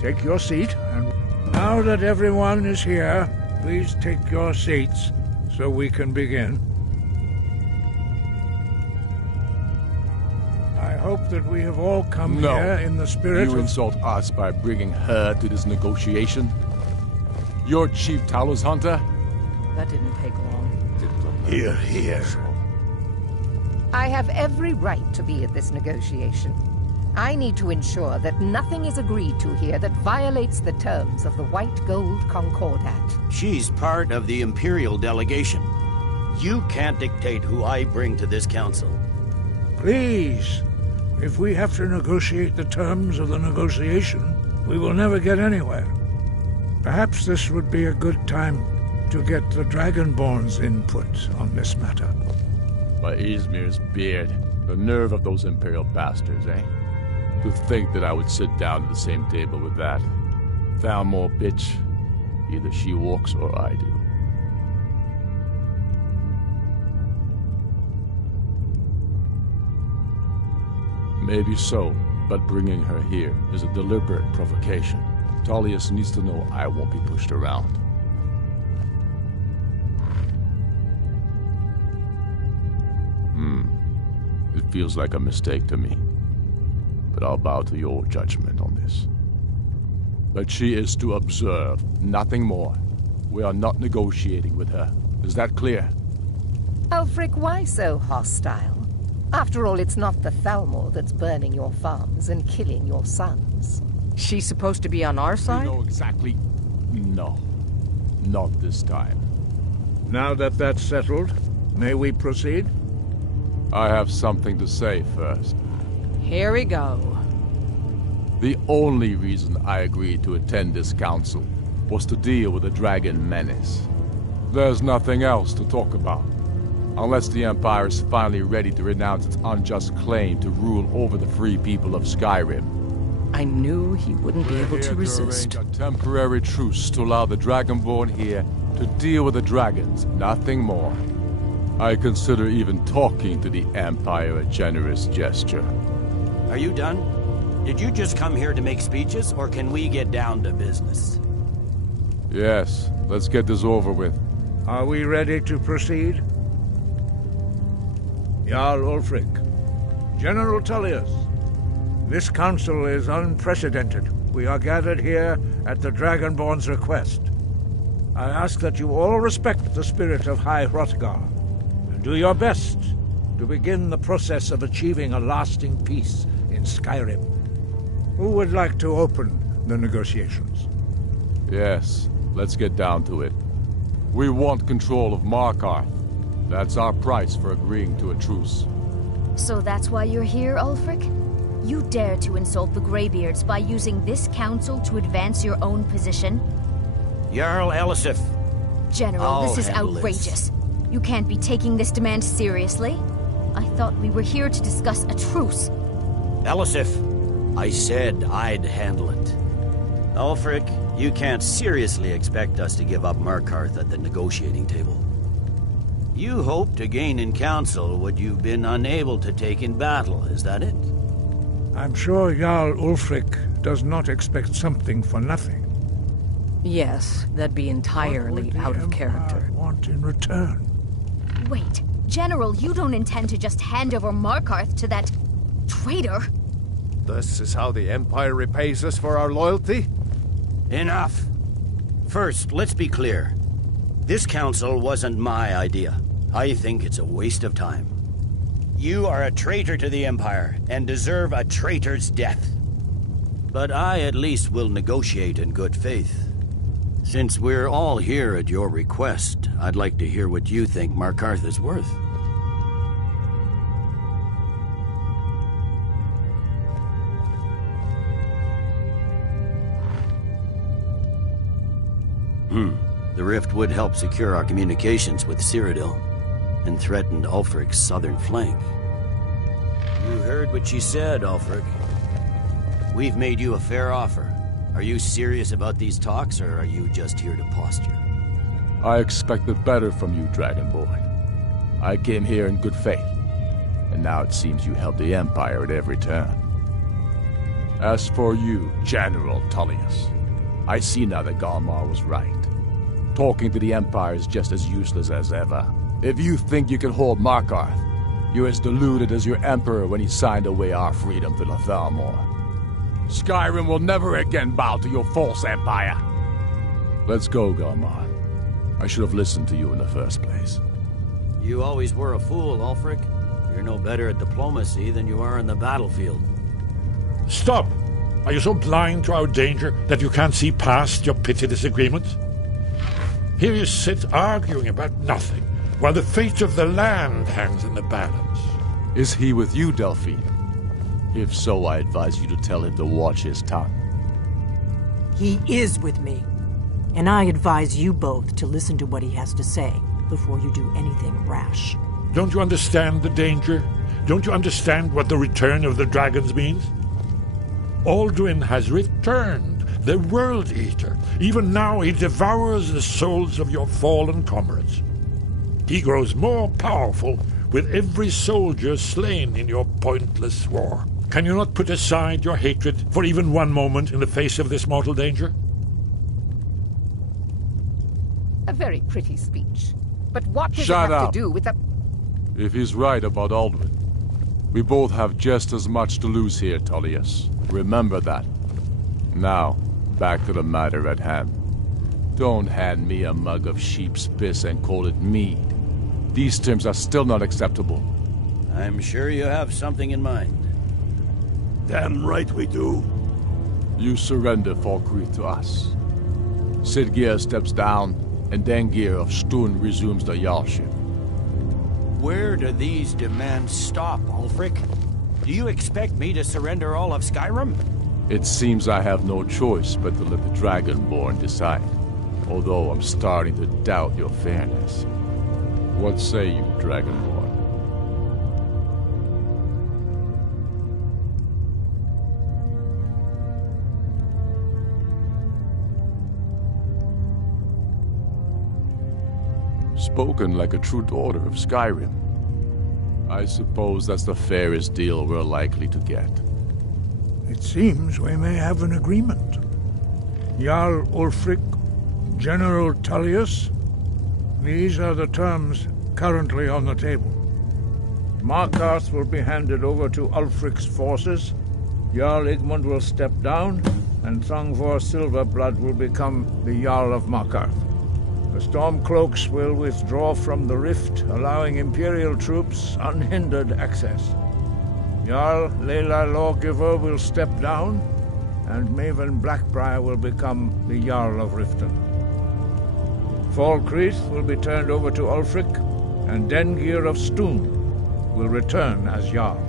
take your seat, and now that everyone is here, please take your seats so we can begin. I hope that we have all come here in the spirit You insult us by bringing her to this negotiation? You're Chief Talos Hunter? That didn't take long. Here, here. I have every right to be at this negotiation. I need to ensure that nothing is agreed to here that violates the terms of the White Gold Concordat. She's part of the Imperial delegation. You can't dictate who I bring to this council. Please, if we have to negotiate the terms of the negotiation, we will never get anywhere. Perhaps this would be a good time to get the Dragonborn's input on this matter. By Izmir's beard, the nerve of those Imperial bastards, eh? To think that I would sit down at the same table with that. Thalmor bitch. Either she walks or I do. Maybe so, but bringing her here is a deliberate provocation. Tullius needs to know I won't be pushed around. It feels like a mistake to me. But I'll bow to your judgment on this. But she is to observe, nothing more. We are not negotiating with her. Is that clear? Ulfric, why so hostile? After all, it's not the Thalmor that's burning your farms and killing your sons. She's supposed to be on our side? You know exactly... No. Not this time. Now that that's settled, may we proceed? I have something to say first. Here we go. The only reason I agreed to attend this council was to deal with the dragon menace. There's nothing else to talk about. Unless the Empire is finally ready to renounce its unjust claim to rule over the free people of Skyrim. I knew he wouldn't be able to resist. Arrange a temporary truce to allow the Dragonborn here to deal with the dragons, nothing more. I consider even talking to the Empire a generous gesture. Are you done? Did you just come here to make speeches, or can we get down to business? Yes, let's get this over with. Are we ready to proceed? Jarl Ulfric, General Tullius, this council is unprecedented. We are gathered here at the Dragonborn's request. I ask that you all respect the spirit of High Hrothgar, and do your best to begin the process of achieving a lasting peace in Skyrim. Who would like to open the negotiations? Yes, let's get down to it. We want control of Markarth. That's our price for agreeing to a truce. So that's why you're here, Ulfric? You dare to insult the Greybeards by using this council to advance your own position? Jarl Elisif. General, this is outrageous. You can't be taking this demand seriously. I thought we were here to discuss a truce. Elisif, I said I'd handle it. Ulfric, you can't seriously expect us to give up Markarth at the negotiating table. You hope to gain in council what you've been unable to take in battle, is that it? I'm sure Jarl Ulfric does not expect something for nothing. Yes, that'd be entirely out of character. What want in return? Wait, General, you don't intend to just hand over Markarth to that traitor? This is how the Empire repays us for our loyalty? Enough. First, let's be clear. This council wasn't my idea. I think it's a waste of time. You are a traitor to the Empire, and deserve a traitor's death. But I at least will negotiate in good faith. Since we're all here at your request, I'd like to hear what you think Markarth is worth. The rift would help secure our communications with Cyrodiil, and threatened Ulfric's southern flank. You heard what she said, Ulfric. We've made you a fair offer. Are you serious about these talks, or are you just here to posture? I expected better from you, Dragonborn. I came here in good faith, and now it seems you help the Empire at every turn. As for you, General Tullius, I see now that Galmar was right. Talking to the Empire is just as useless as ever. If you think you can hold Markarth, you're as deluded as your Emperor when he signed away our freedom to Lathalmor. Skyrim will never again bow to your false empire. Let's go, Galmar. I should have listened to you in the first place. You always were a fool, Ulfric. You're no better at diplomacy than you are in the battlefield. Stop! Are you so blind to our danger that you can't see past your petty disagreements? Here you sit arguing about nothing, while the fate of the land hangs in the balance. Is he with you, Delphine? If so, I advise you to tell him to watch his tongue. He is with me. And I advise you both to listen to what he has to say before you do anything rash. Don't you understand the danger? Don't you understand what the return of the dragons means? Alduin has returned, the World Eater. Even now he devours the souls of your fallen comrades. He grows more powerful with every soldier slain in your pointless war. Can you not put aside your hatred for even one moment in the face of this mortal danger? A very pretty speech. But what does Shut it have up. to do with the... If he's right about Alduin, we both have just as much to lose here, Tullius. Remember that. Now, back to the matter at hand. Don't hand me a mug of sheep's piss and call it mead. These terms are still not acceptable. I'm sure you have something in mind. Damn right we do. You surrender Falkreath to us. Sidgeir steps down, and Dengir of Stun resumes the Jarlship. Where do these demands stop, Ulfric? Do you expect me to surrender all of Skyrim? It seems I have no choice but to let the Dragonborn decide. Although I'm starting to doubt your fairness. What say you, Dragonborn? Spoken like a true daughter of Skyrim. I suppose that's the fairest deal we're likely to get. It seems we may have an agreement. Jarl Ulfric, General Tullius, these are the terms currently on the table. Markarth will be handed over to Ulfric's forces, Jarl Igmund will step down, and Thongvor Silverblood will become the Jarl of Markarth. The Stormcloaks will withdraw from the rift, allowing Imperial troops unhindered access. Jarl Leila Lawgiver will step down, and Maven Blackbriar will become the Jarl of Riften. Falkreath will be turned over to Ulfric, and Dengir of Stun will return as Jarl.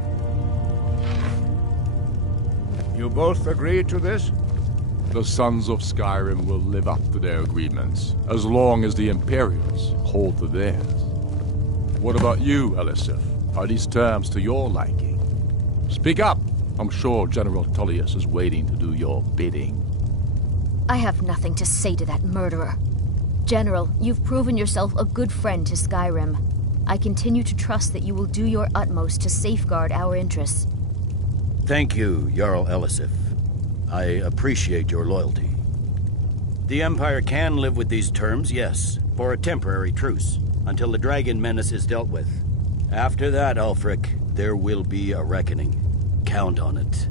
You both agree to this? The Sons of Skyrim will live up to their agreements, as long as the Imperials hold to theirs. What about you, Elisif? Are these terms to your liking? Speak up! I'm sure General Tullius is waiting to do your bidding. I have nothing to say to that murderer. General, you've proven yourself a good friend to Skyrim. I continue to trust that you will do your utmost to safeguard our interests. Thank you, Jarl Elisif. I appreciate your loyalty. The Empire can live with these terms, yes, for a temporary truce, until the dragon menace is dealt with. After that, Ulfric, there will be a reckoning. Count on it.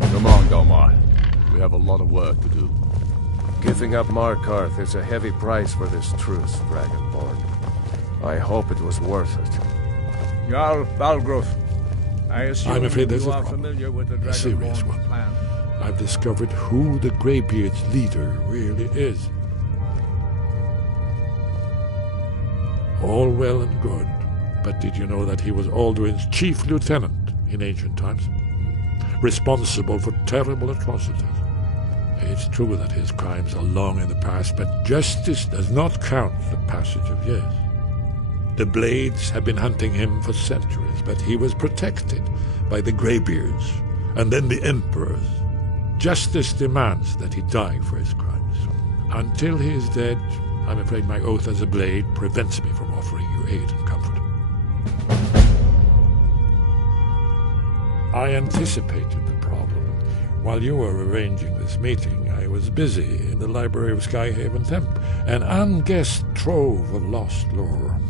Come on, Galmar. We have a lot of work to do. Giving up Markarth is a heavy price for this truce, Dragonborn. I hope it was worth it. Jarl Balgruf, I assume I'm afraid there's you a are problem. familiar with the A serious Dragonborn one. plan. I've discovered who the Greybeard's leader really is. All well and good, but did you know that he was Alduin's chief lieutenant in ancient times? Responsible for terrible atrocities. It's true that his crimes are long in the past, but justice does not count the passage of years. The Blades have been hunting him for centuries, but he was protected by the Greybeards, and then the Emperors. Justice demands that he die for his crimes. Until he is dead, I'm afraid my oath as a Blade prevents me from offering you aid and comfort. I anticipated the problem. While you were arranging this meeting, I was busy in the library of Skyhaven Temp, an unguessed trove of lost lore.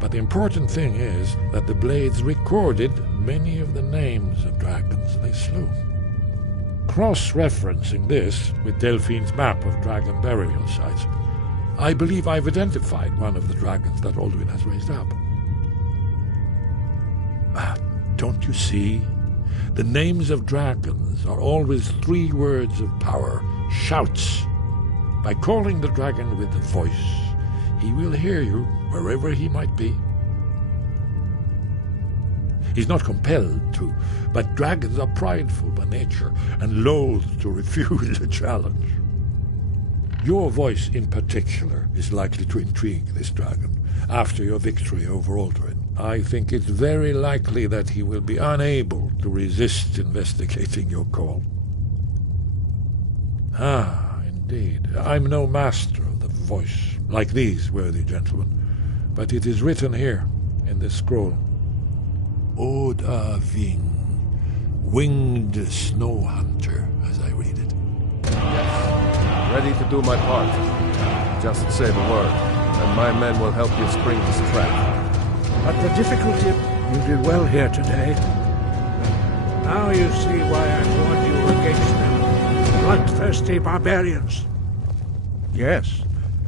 But the important thing is that the Blades recorded many of the names of dragons they slew. Cross-referencing this with Delphine's map of dragon burial sites, I believe I've identified one of the dragons that Alduin has raised up. Don't you see? The names of dragons are always 3 words of power, shouts. By calling the dragon with a voice, he will hear you wherever he might be. He's not compelled to, but dragons are prideful by nature and loath to refuse a challenge. Your voice in particular is likely to intrigue this dragon after your victory over Alduin. I think it's very likely that he will be unable to resist investigating your call. Ah, indeed. I'm no master of the voice, like these worthy gentlemen, but it is written here in this scroll. Oda Ving, winged snow hunter, as I read it. Yes. Ready to do my part. Just say the word, and my men will help you spring this trap. But the difficulty, you did well here today. Now you see why I warned you against them. Bloodthirsty barbarians. Yes,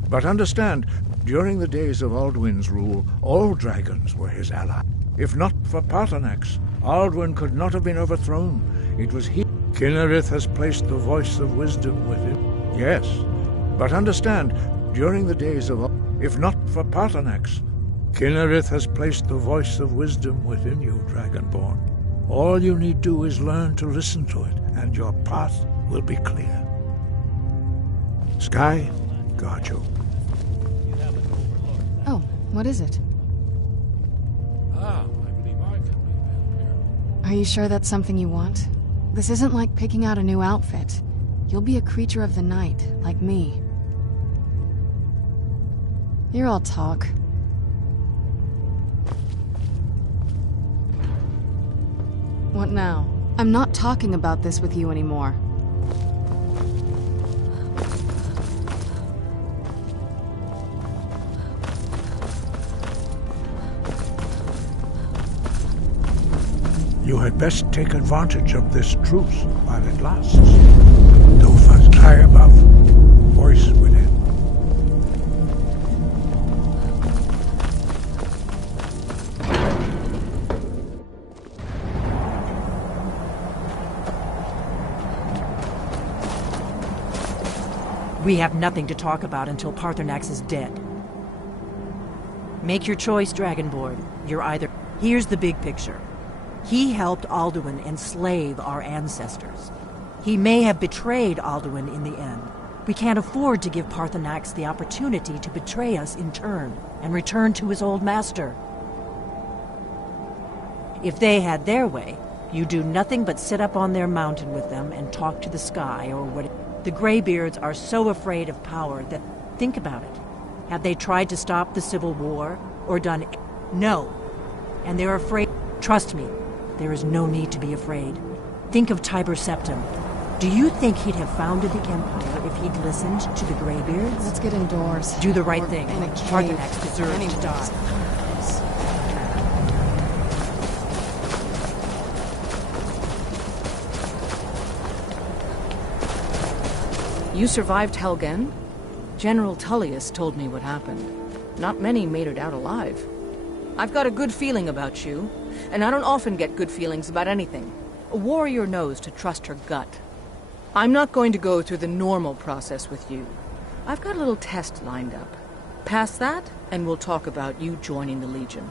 but understand, during the days of Alduin's rule, all dragons were his ally. If not for Paarthurnax, Alduin could not have been overthrown. It was he. Kynareth has placed the voice of wisdom within. Yes, but understand, during the days of if not for Paarthurnax, Kynareth has placed the voice of wisdom within you, Dragonborn. All you need do is learn to listen to it, and your path will be clear. Sky, guard you. Oh, what is it? I believe I can be helped here. Are you sure that's something you want? This isn't like picking out a new outfit. You'll be a creature of the night, like me. You're all talk. What now? I'm not talking about this with you anymore. You had best take advantage of this truce while it lasts. No fuss. High above, voice within. We have nothing to talk about until Paarthurnax is dead. Make your choice, Dragonborn. You're either... Here's the big picture. He helped Alduin enslave our ancestors. He may have betrayed Alduin in the end. We can't afford to give Paarthurnax the opportunity to betray us in turn and return to his old master. If they had their way, you do nothing but sit up on their mountain with them and talk to the sky or whatever. The Greybeards are so afraid of power that... Think about it. Have they tried to stop the Civil War or done... No. And they're afraid... Trust me, there is no need to be afraid. Think of Tiber Septim. Do you think he'd have founded the Empire if he'd listened to the Greybeards? Let's get indoors. Do the right thing. In a cave. Paarthurnax deserves to die. You survived Helgen? General Tullius told me what happened. Not many made it out alive. I've got a good feeling about you, and I don't often get good feelings about anything. A warrior knows to trust her gut. I'm not going to go through the normal process with you. I've got a little test lined up. Pass that, and we'll talk about you joining the Legion.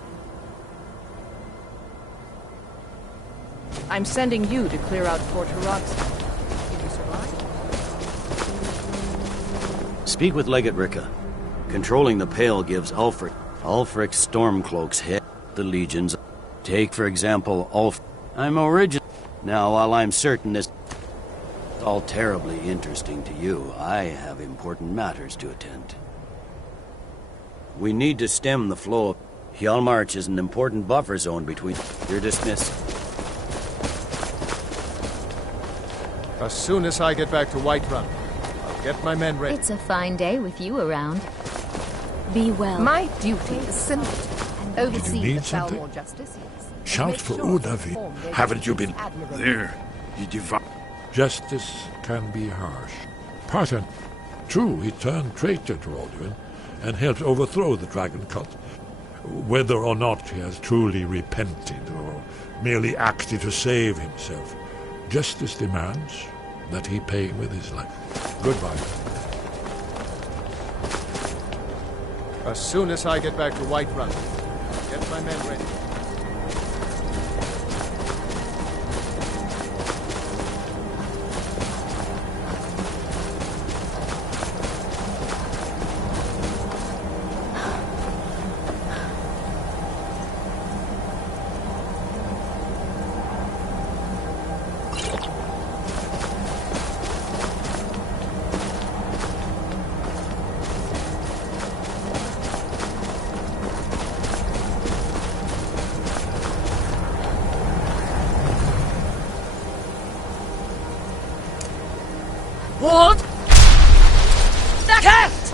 I'm sending you to clear out Fort Hiraxi. If you survive... Speak with Legate Ricka. Controlling the Pale gives Ulfric's Stormcloaks hit the legions. Take, for example, I'm original. Now, while I'm certain this is all terribly interesting to you, I have important matters to attend. We need to stem the flow. Hjalmarch is an important buffer zone between... You're dismissed. As soon as I get back to Whiterun, I'll get my men ready. It's a fine day with you around. Be well. My duty is simple. Oversee need the something? Thalmor justices. Shout Make for sure Udavi. perform their Haven't you duties been admirably. There, you devour. Justice can be harsh. Parton, true, he turned traitor to Alduin and helped overthrow the dragon cult. Whether or not he has truly repented or merely acted to save himself, justice demands that he pay with his life. Goodbye. As soon as I get back to Whiterun, I'll get my men ready. Hold! Cast!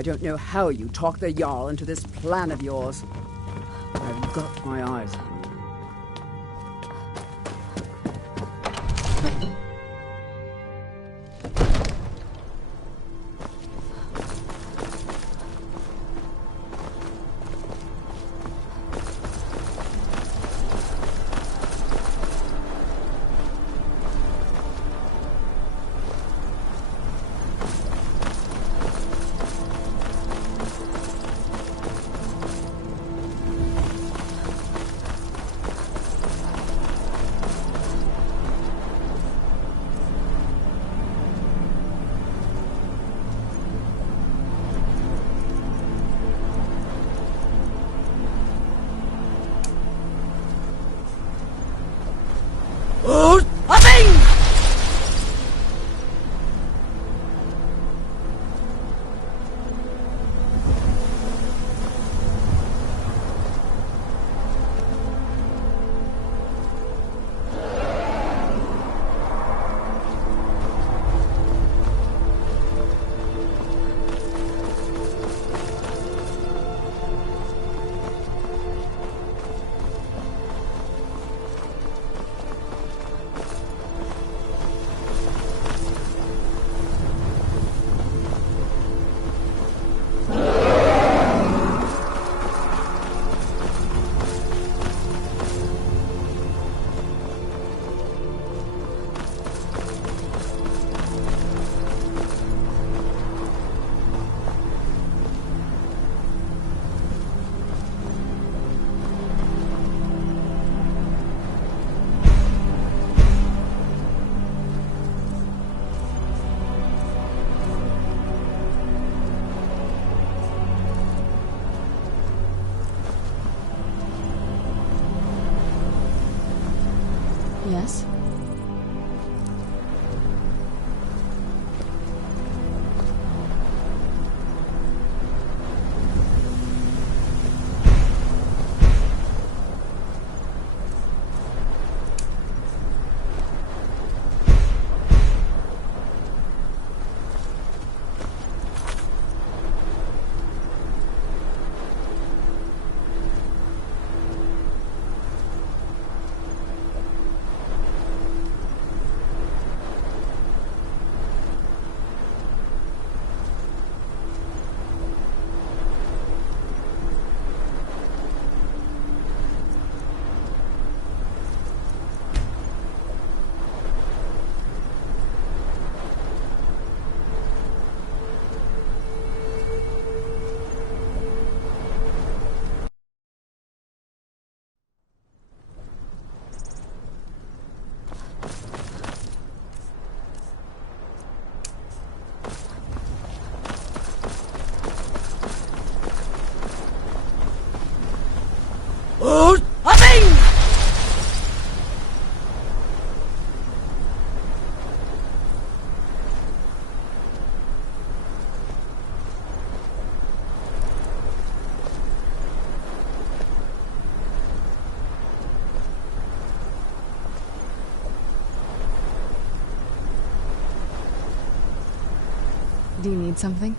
I don't know how you talk the Jarl into this plan of yours. I've got my eyes on you. Yes? Do you need something?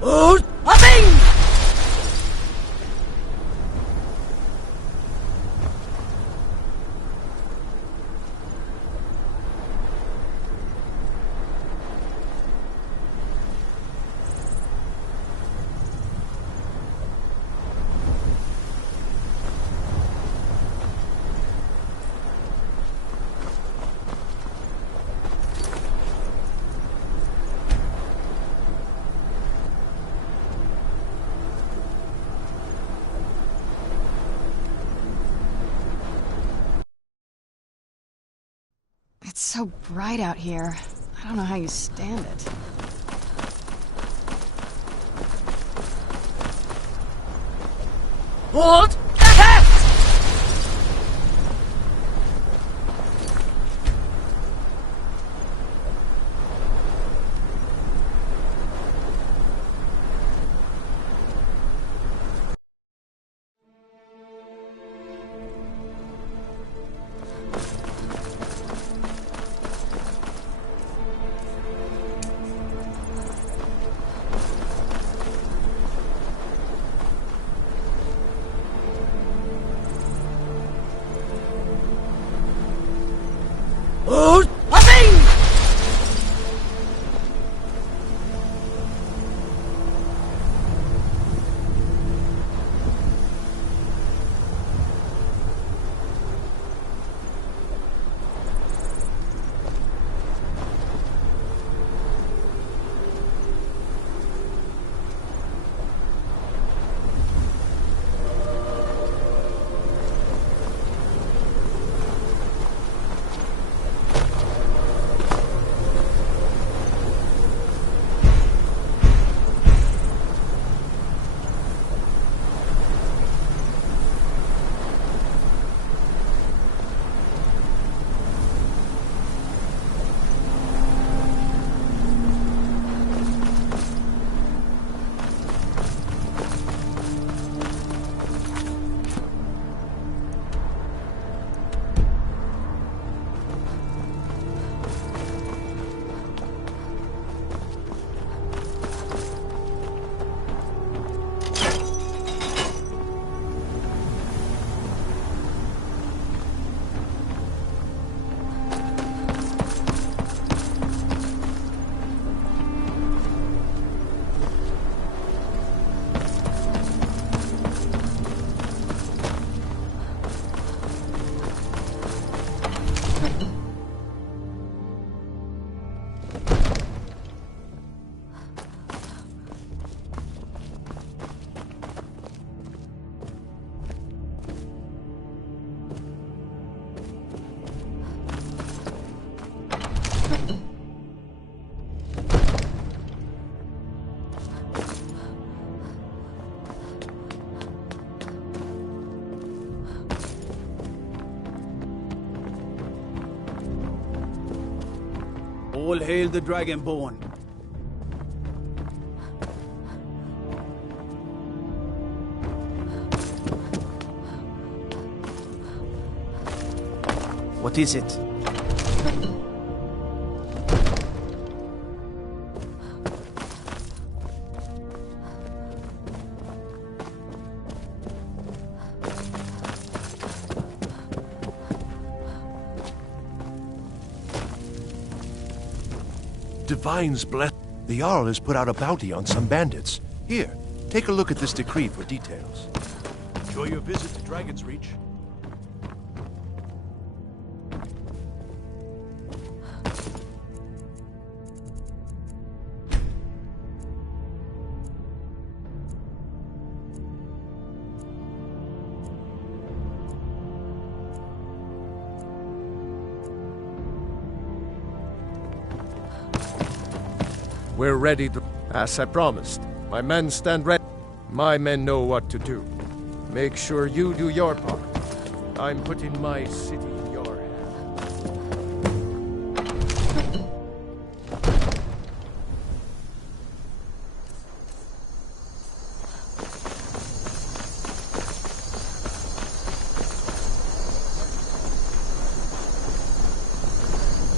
Oh, hopping! It's so bright out here. I don't know how you stand it. Hold the hat! Oh, hopping! All hail the Dragonborn. What is it? Divine's bless. The Jarl has put out a bounty on some bandits. Here, take a look at this decree for details. Enjoy your visit to Dragon's Reach. We're ready to... As I promised, my men stand ready. My men know what to do. Make sure you do your part. I'm putting my city in your hands.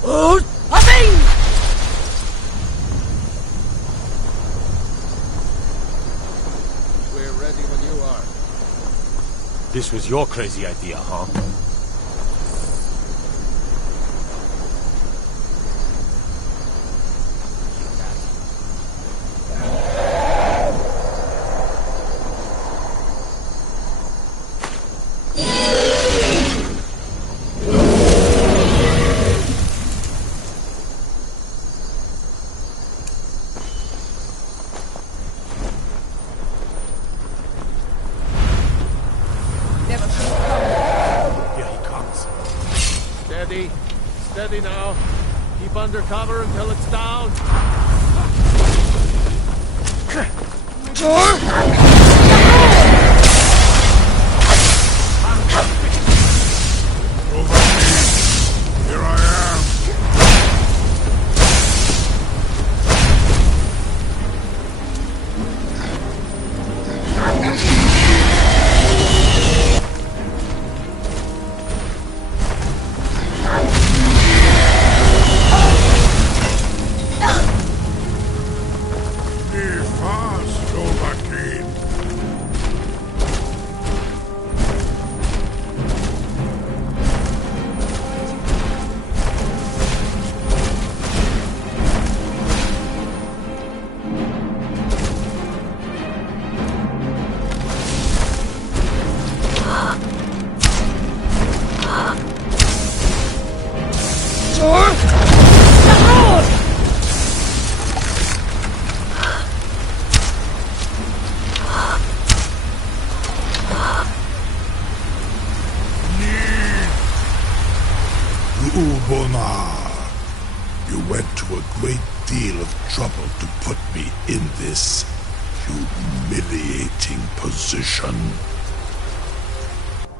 Oh, hopping! This was your crazy idea, huh? Steady now. Keep under cover until it's down. Here I am. You went to a great deal of trouble to put me in this humiliating position.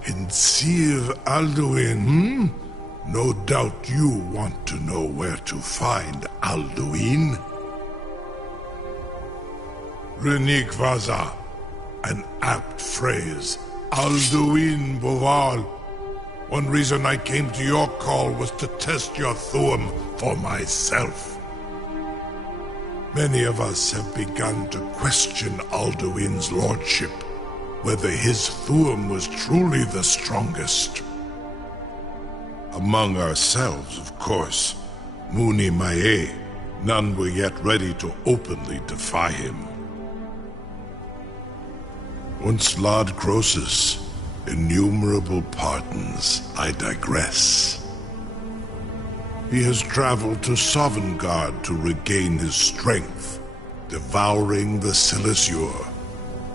In Sir Alduin, No doubt you want to know where to find Alduin. Renik Vaza, an apt phrase. Alduin Boval. One reason I came to your call was to test your Thuum for myself. Many of us have begun to question Alduin's lordship, whether his Thuum was truly the strongest. Among ourselves, of course, Muni Mae, none were yet ready to openly defy him. Once Lord Croesus, innumerable pardons, I digress. He has traveled to Sovngarde to regain his strength, devouring the Silesure,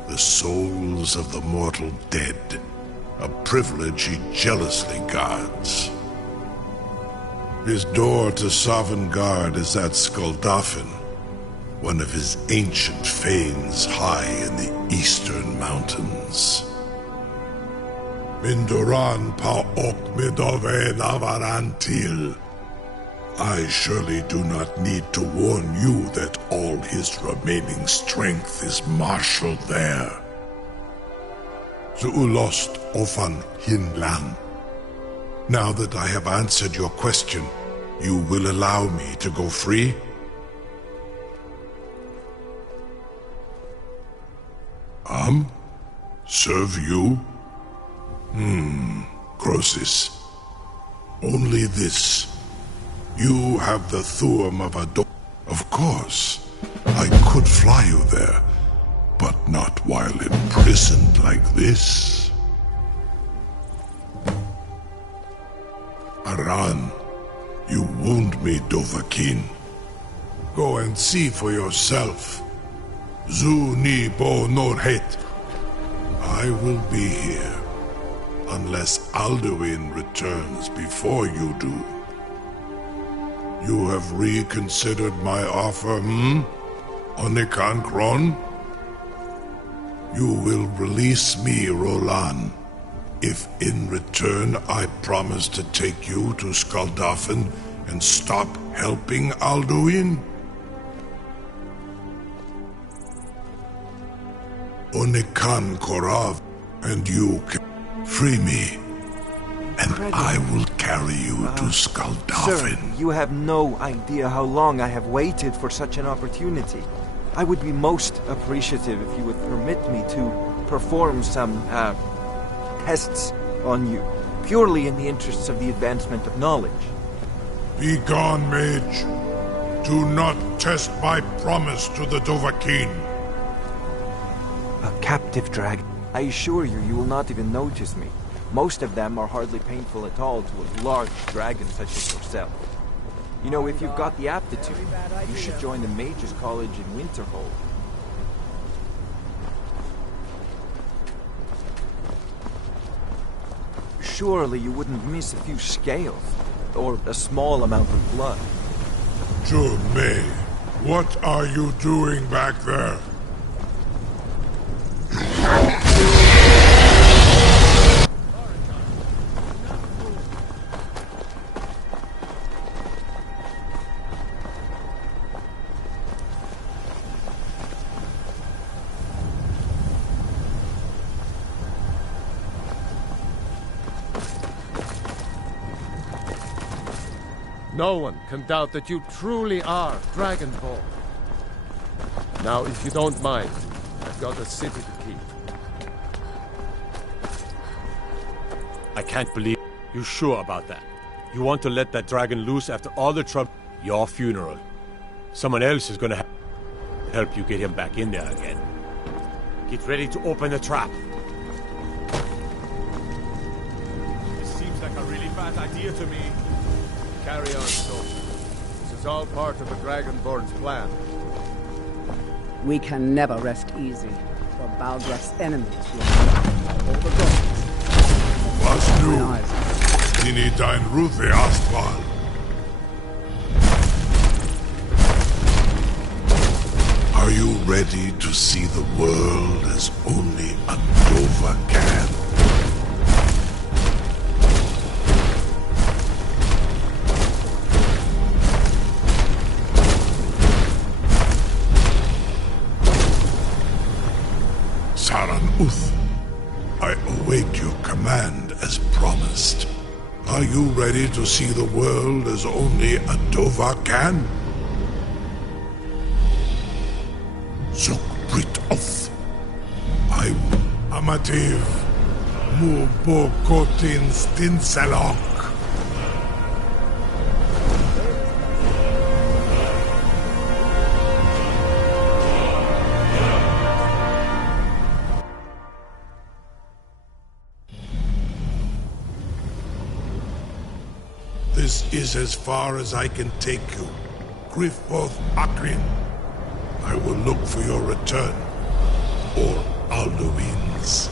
the souls of the mortal dead, a privilege he jealously guards. His door to Sovngarde is at Skuldafn, one of his ancient fanes high in the eastern mountains. Mindoran pa ok midove navarantil. I surely do not need to warn you that all his remaining strength is marshaled there. Zuulost ofan hinlan. Now that I have answered your question, you will allow me to go free? Serve you? Croesus. Only this. You have the Thuum of a Of course, I could fly you there, but not while imprisoned like this. Aran, you wound me, Dovahkiin. Go and see for yourself. Zu ni bo norhet. I will be here, unless Alduin returns before you do. You have reconsidered my offer, Onikan Kron? You will release me, Rolan, if in return I promise to take you to Skuldafn and stop helping Alduin? Onikan Korav, and you can free me, and I will carry you to Skuldafn. Sir, you have no idea how long I have waited for such an opportunity. I would be most appreciative if you would permit me to perform some, tests on you, purely in the interests of the advancement of knowledge. Be gone, mage. Do not test my promise to the Dovahkiin. A captive dragon. I assure you, you will not even notice me. Most of them are hardly painful at all to a large dragon such as yourself. You know, if you've got the aptitude, you should join the Mages College in Winterhold. Surely you wouldn't miss a few scales, or a small amount of blood. May, what are you doing back there? No one can doubt that you truly are Dragonborn. Now, if you don't mind, I've got a city to keep. I can't believe... You sure about that? You want to let that dragon loose after all the trouble? Your funeral. Someone else is gonna help you get him back in there again. Get ready to open the trap. This seems like a really bad idea to me. Carry on, soldier. This is all part of the Dragonborn's plan. We can never rest easy, for Baldra's enemies will all the gods. Was nu? Dini dein Ruthi Astval. Are you ready to see the world as only a Dova can? Uth, I await your command as promised. Are you ready to see the world as only a Dova can? Zuk Brit Oth. I Amativ Mubokotin Stinselok. This is as far as I can take you. Grifoth Akrin. I will look for your return. Or alduins.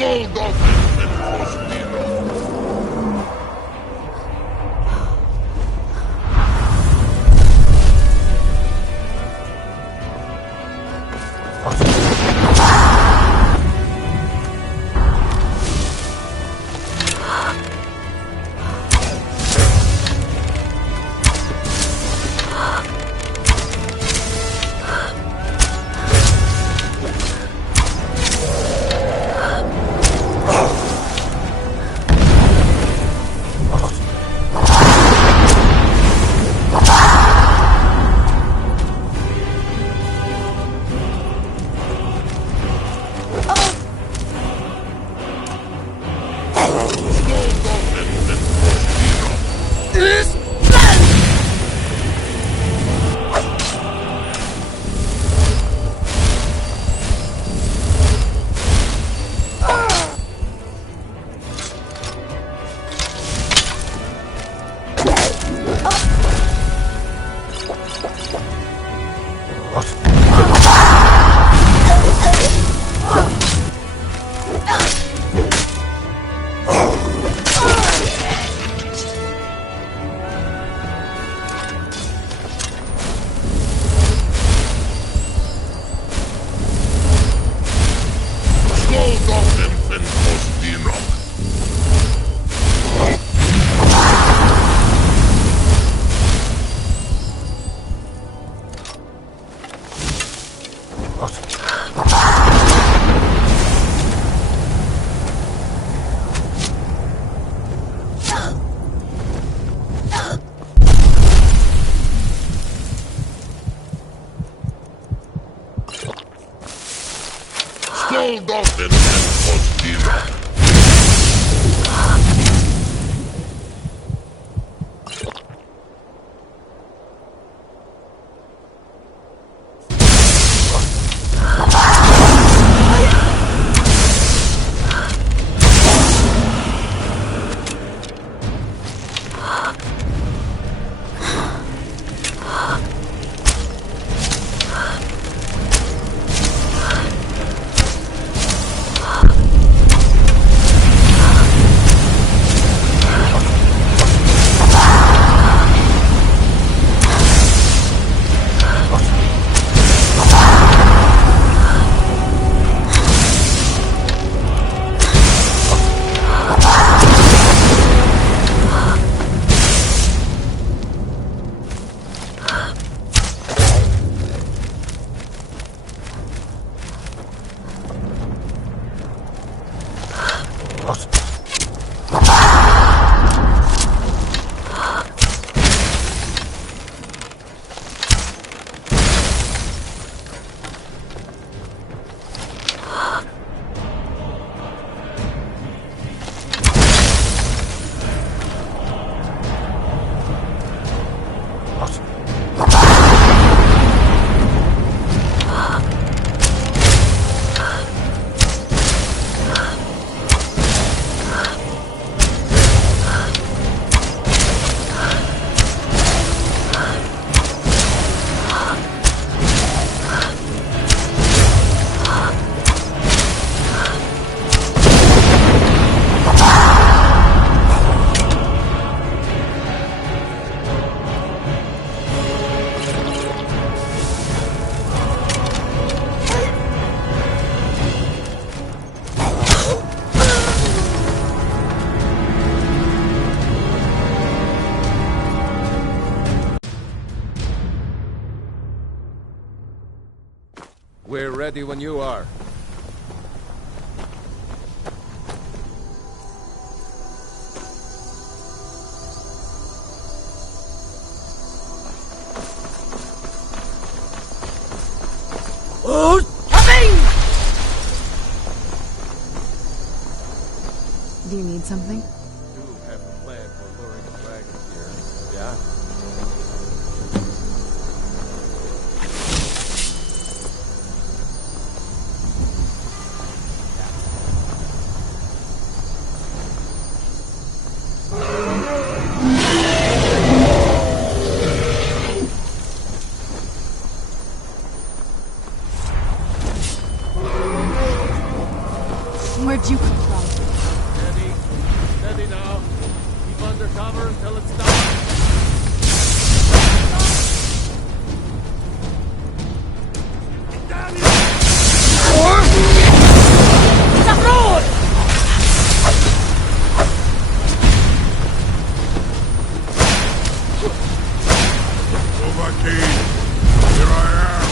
Gold dolphins and Cosmino. Skull Dolphin and Cosmino. ready when you are. Do you need something? I do have a plan for luring a dragon here. Yeah? Where'd you come from? Steady. Steady now. Keep under cover until it's done. Overcame. Here I am.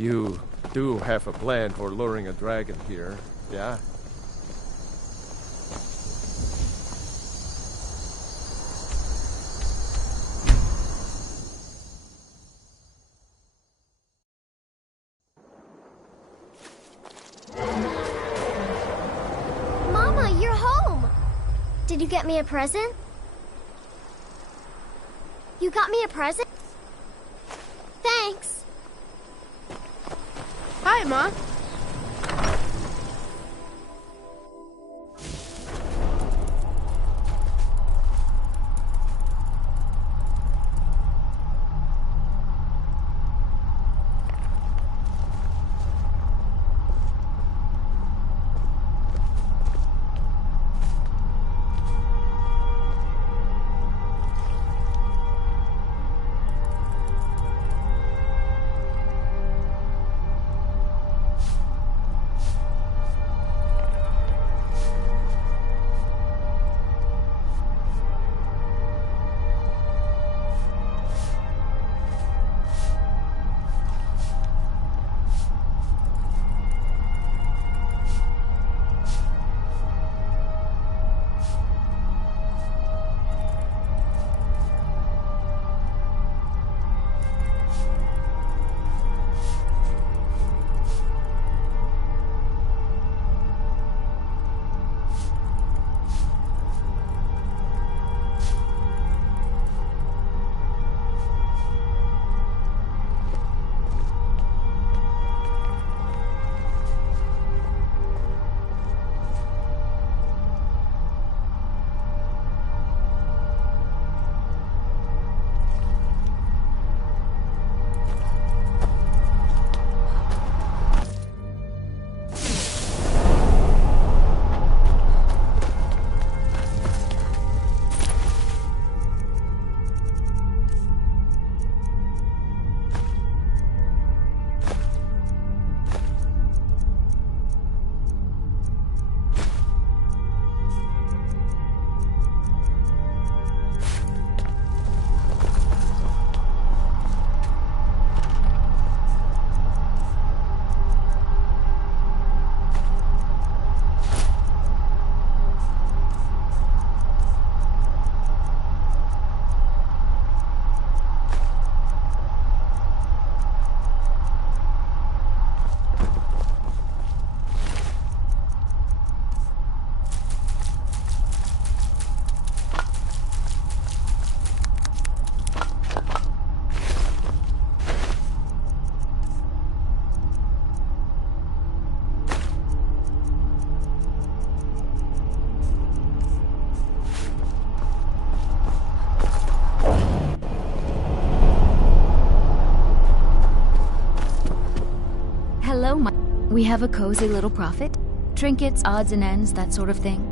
You do have a plan for luring a dragon here, yeah? Mama, you're home! Did you get me a present? You got me a present? Thanks! Hi, Ma. We have a cozy little profit. Trinkets, odds and ends, that sort of thing.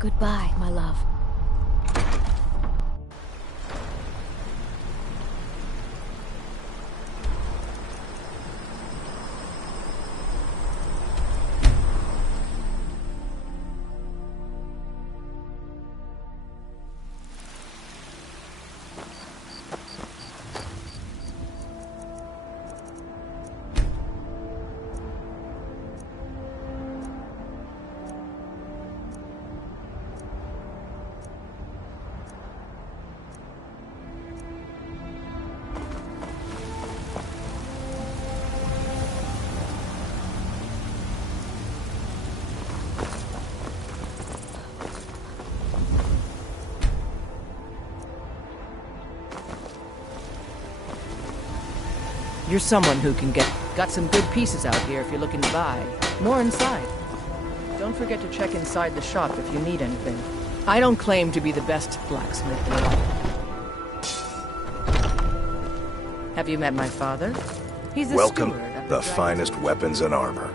Goodbye, my love. You're someone who can get... Got some good pieces out here if you're looking to buy. More inside. Don't forget to check inside the shop if you need anything. I don't claim to be the best blacksmith in life. Have you met my father? He's the Welcome, steward of the finest weapons and armor.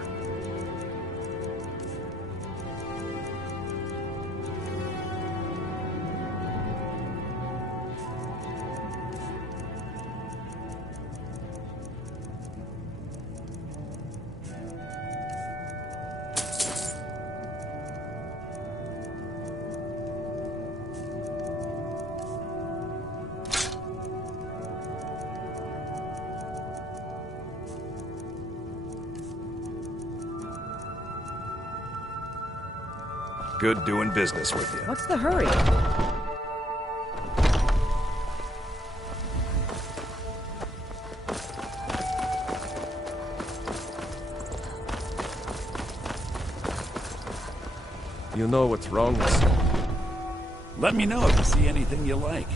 Good doing business with you. What's the hurry? You know what's wrong with you. Let me know if you see anything you like.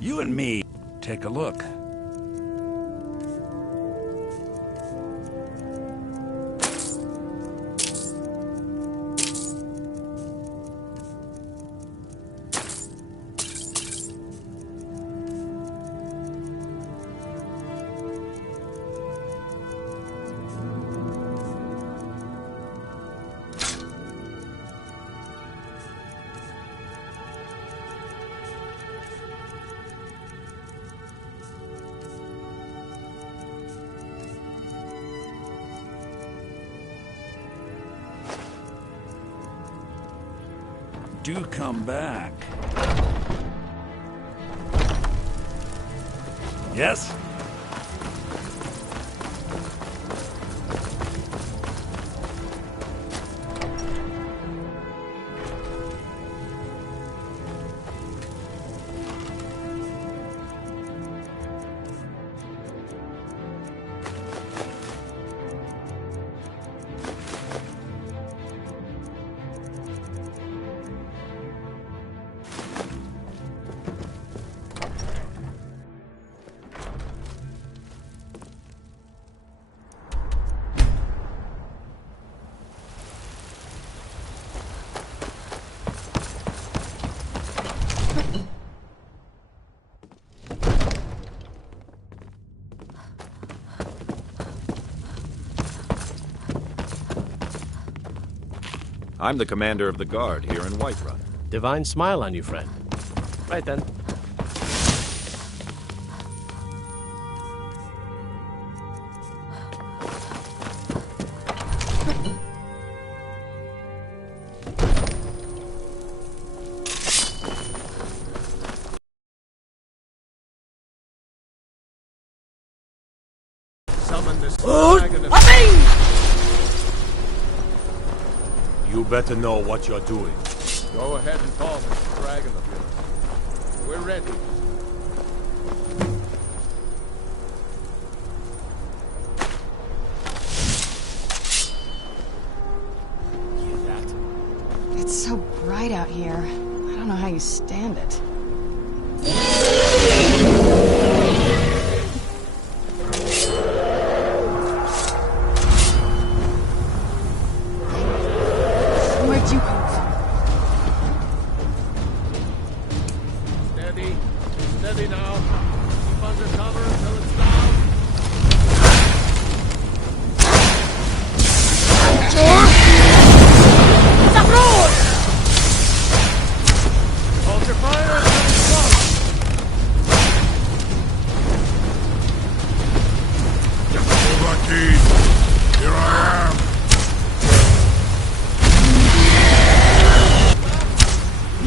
You and me, take a look. Do come back. Yes? I'm the commander of the guard here in Whiterun. Divine smile on you, friend. Right then. Summon this dragon. You better know what you're doing. Go ahead and call this dragon of yours. We're ready. It's so bright out here. I don't know how you stand it. Where'd you come from? Steady. Steady now. Keep under cover until it's down. Hold your fire until it's close. Overkeen, here I am.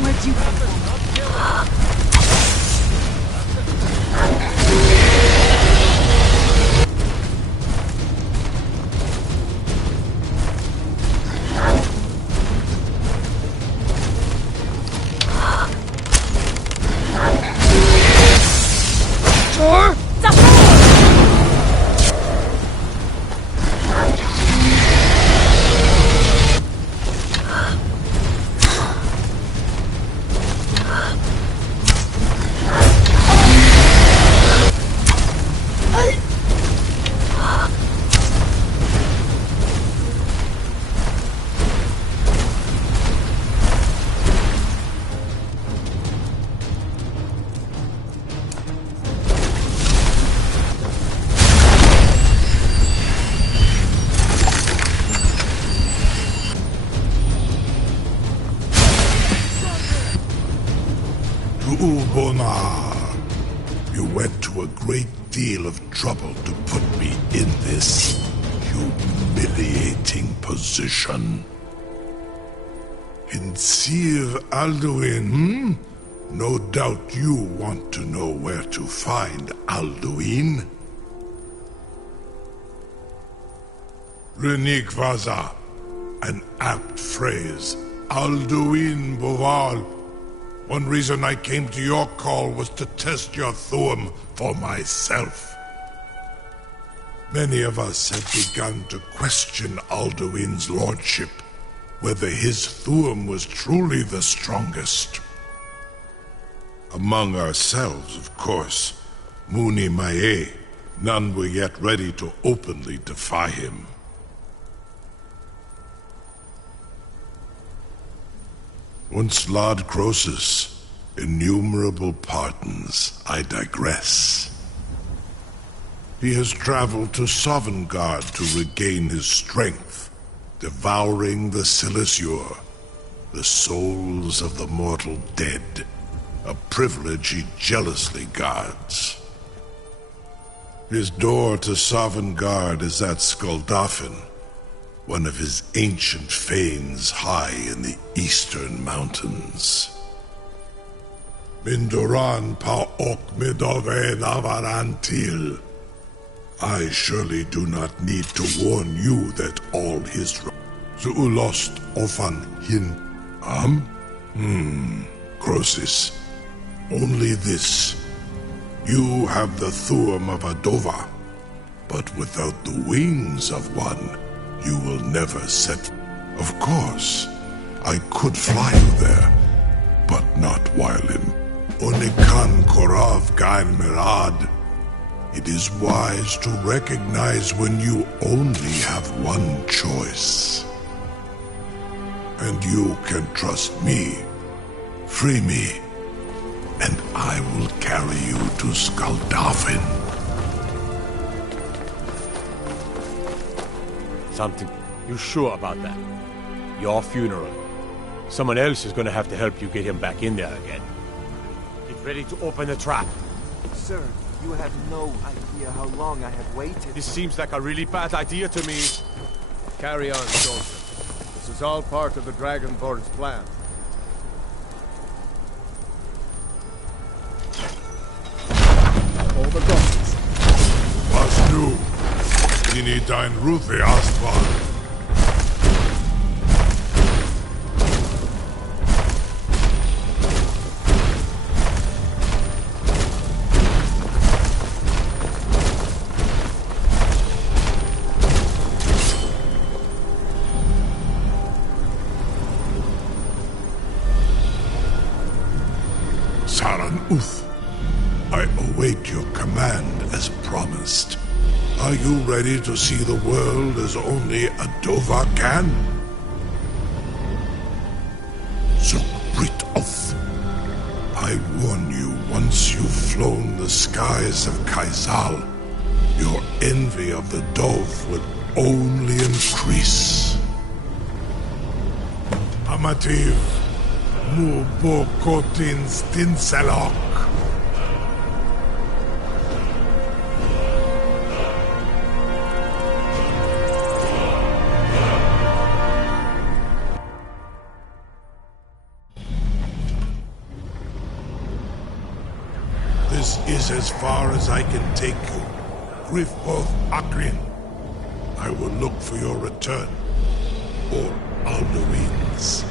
Where'd you come from? great deal of trouble to put me in this humiliating position. In Sir Alduin, No doubt you want to know where to find Alduin. Renikvaza, an apt phrase. Alduin Boval. One reason I came to your call was to test your Thuum for myself. Many of us had begun to question Alduin's lordship, whether his Thuum was truly the strongest. Among ourselves, of course, Muni Mae, none were yet ready to openly defy him. Once Lord Croesus, innumerable pardons, I digress. He has traveled to Sovngarde to regain his strength, devouring the Silesure, the souls of the mortal dead, a privilege he jealously guards. His door to Sovngarde is at Skuldafn, one of his ancient fanes high in the eastern mountains. Mindoran pa ok midove navarantil. I surely do not need to warn you that all his Zuulost ofan hin Croesus. Only this. You have the Thuum of Adova, but without the wings of one, you will never set. Of course, I could fly you there, but not while in Onikan Korav Gain Mirad. It is wise to recognize when you only have one choice. And you can trust me. Free me, and I will carry you to Skuldafn. Something. You sure about that? Your funeral. Someone else is gonna have to help you get him back in there again. Get ready to open the trap. Sir, you have no idea how long I have waited. This seems like a really bad idea to me. Carry on, soldier. This is all part of the Dragonborn's plan. All the gods. Was nu? Dini dein Ruthi Astval. Saran Uth, I await your command as promised. Are you ready to see the world as only Adova can? Zukbrit Oth, I warn you, once you've flown the skies of Kaizal, your envy of the Dove will only increase. Amativ, Mubokotin Stinselok. This is as far as I can take you. Grifboth Akrin. I will look for your return. Or Alduin's.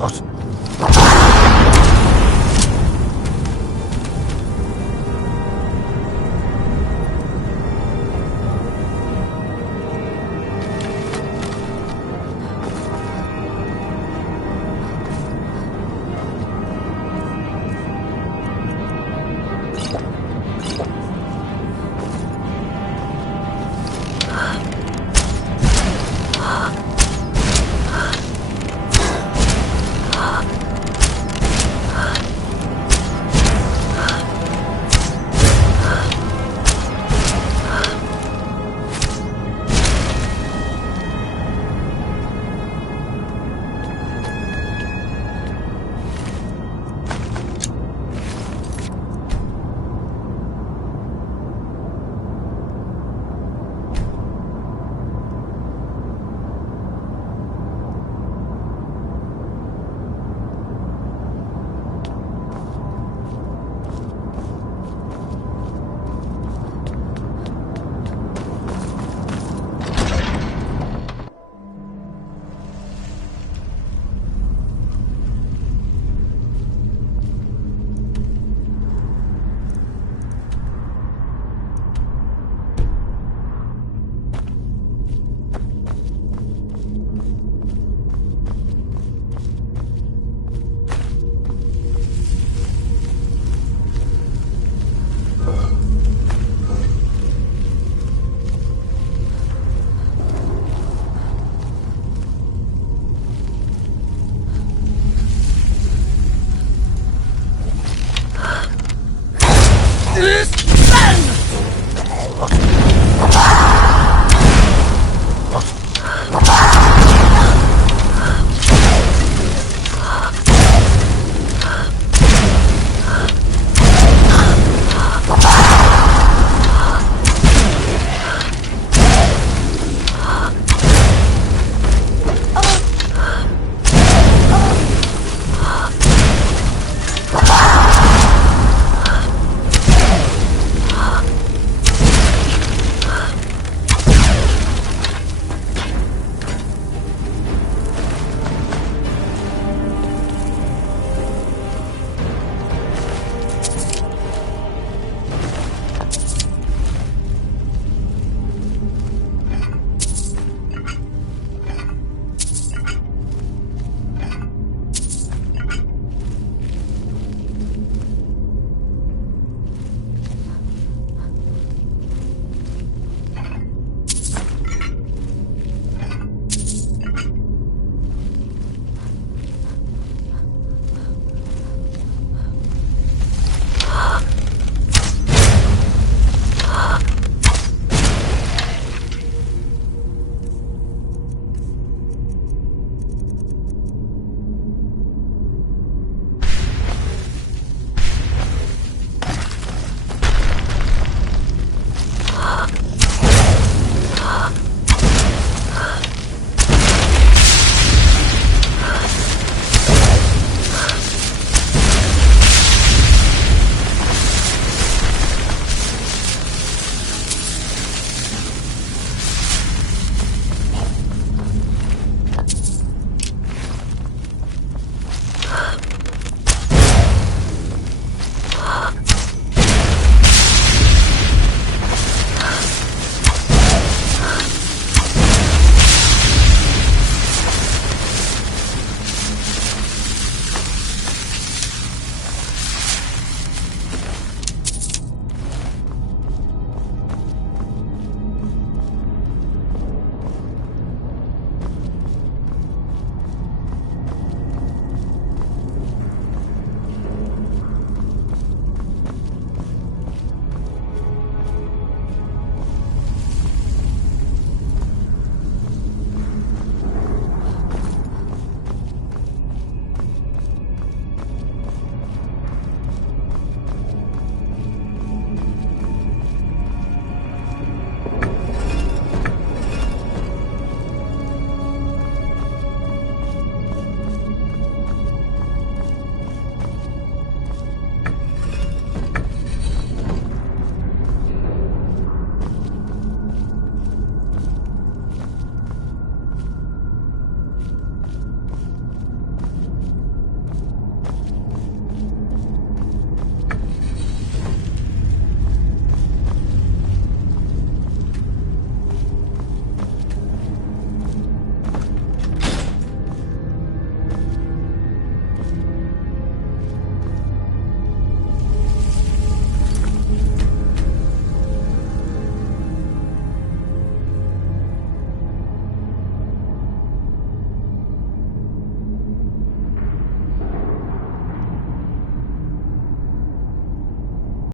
What?